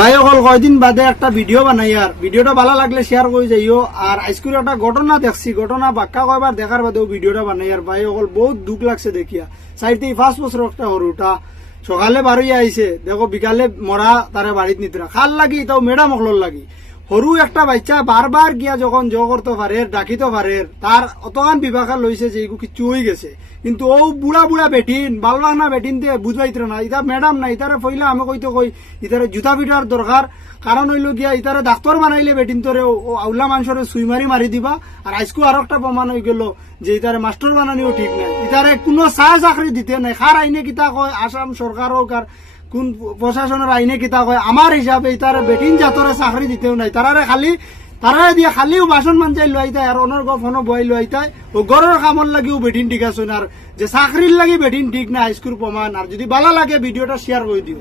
ভাই অকল কয়দিন বাদে একটা ভিডিও বানাই, আর ভিডিওটা ভালো লাগলে শেয়ার করে যাইও। আর আজকের একটা ঘটনা দেখছি, ঘটনা বাক্কা কয়বার দেখার বাদেও ভিডিওটা বানাই। আর ভাই অকল বহুত দুঃখ লাগছে দেখিয়া। 4-5 বছর একটা সরুটা সকালে বারোই আইছে, দেখো বিকালে মরা তারা বাড়িত নিতরা খাল লাগি, তাও ম্যাডাম অকলর লাগি। সরু একটা বাচ্চা বারবার গিয়া যখন জ করতে পারে, ডাকিতে পারে, তার অতগান বিভাগা লইছে যে এগুলো কিছু হয়ে গেছে। কিন্তু ও বুড়া বুড়া বেটিন বালবাংনা বেটিন দিয়ে বুঝবাইতে না, ইতা ম্যাডাম না, ইতারে ফইলা আমি কইতে কই ইতারে জুতা পিটার দরকার। কারণ হইল গিয়া ইতারে ডাক্তার বানাইলে বেটিন তোরে আউলা মানুষরে সুই মারি দিবা। আর আজকেও আরো একটা প্রমাণ হয়ে গেল যে ইতারে মাস্টার বানানিও ঠিক নাই, ইতারে কোনো চাকরি দিতে নাই। খার আইনে কিতা কয় আসাম সরকার হোক আর কোন প্রশাসনের আইনে কিতা কয়, আমার হিসাবে ইতারে বেটিন জাতরে চাকরি দিতেও নাই। তারা দিয়ে খালিও বাসন মানজাই লইতাই আর অনর ফোনো বই লইতাই। ও গরের কামর লাগিও বেটিন ঠিক আছে, আর যে চাকরির লাগি বেটিন ঠিক না আইস্কুর প্রমাণ। আর যদি ভালো লাগে ভিডিওটা শেয়ার করে দিও।